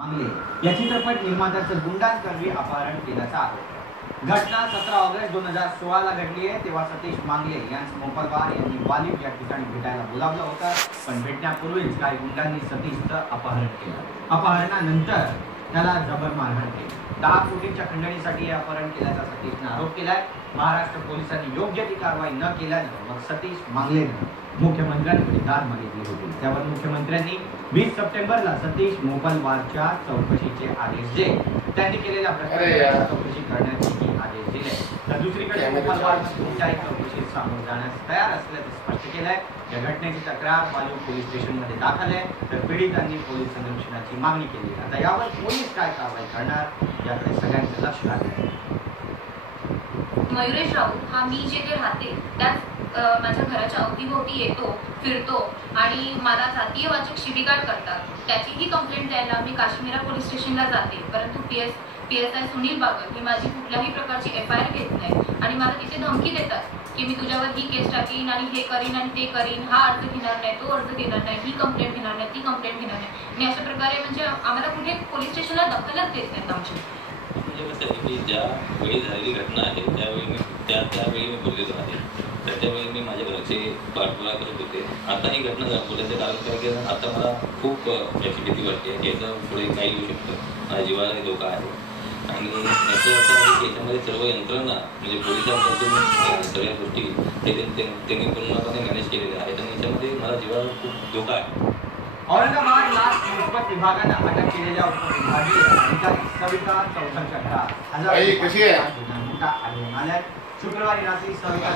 मांगले या चित्रपट निर्मात्याचं गुंडांकरवी अपहरण केल्याचा आरोप। घटना 17 ऑगस्ट 2016 ला घडली आहे। तेव्हा सतीश मांगले यांचं मोपलवार यांनी वालिद या ठिकाणी भेटायला बोलावलं होतं, पण भेटण्यापूर्वीच काही गुंडांनी सतीशचं अपहरण केलं। अपहरणानंतर त्याला जबर मारहाण केली। 10 कोटींच्या खंडणीसाठी हे अपहरण केल्याचा सतीशने आरोप केलाय। महाराष्ट्र पोलिसांनी योग्य ती कारवाई न केल्यानं मग सतीश मांगलेनं मुख्यमंत्र्यांकडे दाद मागितली होती। त्यावर मुख्यमंत्र्यांनी 20 सप्टेंबरला सतीश मोपलवारच्या चौकशीचे आदेश दिले। त्यांनी केलेल्या भ्रष्टाचाराची चौकशी करण्याचे आदेश दिले। तर दुसरीकडे मोपलवारनं कोणत्याही चौकशीत सामोरं जाण्यास तयार असल्याचं स्पष्ट केलंय। या घटनेची तक्रार वालूर पोलीस स्टेशनमध्ये दाखल आहे, तर पीडितांनी पोलीस संरक्षणाची मागणी केली आहे। आता यावर पोलीस काय कारवाई करणार याकडे सगळ्यांचं लक्ष लागलं आहे। मयुरेश राऊत हा मी जेथे राहते त्याच माझ्या घराच्या अवतीभोवती येतो, फिरतो आणि मला जातीयवाचक शिवीगाळ करतात। त्याचीही कंप्लेंट द्यायला मी काश्मीरा पोलीस स्टेशनला जाते, परंतु पीएसआय सुनील बागल ही माझी कुठल्याही प्रकारची FIR घेत नाही आणि मला तिथे धमकी देतात की मी तुझ्यावर ही केस टाकीन आणि हे करीन आणि ते करीन, हा अर्ज घेणार नाही, तो अर्ज घेणार नाही, ही कंप्लेंट घेणार नाही, ती कंप्लेंट घेणार नाही। आणि अशा प्रकारे म्हणजे आम्हाला कुठे पोलीस स्टेशनला दखलच देत नाहीत आमची। म्हणजे कसं आहे की ज्या वेळी झालेली घटना आहे त्यावेळी मी त्यावेळी मी बोललेलो आहे, तर त्यावेळी मी माझ्या घरचे पाठपुरावा करत होते। आता ही घटना बोलायचं कारण काय की आता मला खूप याची भीती वाटते की याचं पुढे काही होऊ शकतं, माझ्या जीवालाही धोका आहे। आणि याचं असं आहे की याच्यामध्ये सर्व यंत्रणा म्हणजे पोलिसांपासून सगळ्या गोष्टी त्यांनी पूर्णपणे मॅनेज केलेल्या आहेत आणि याच्यामध्ये मला जीवाला खूप धोका आहे। औरंगाबाद लाच विभागानं अटक केलेल्या उपविभागीय अधिकारी सविता चौधरीच्या घरात शुक्रवारी रात्री सविता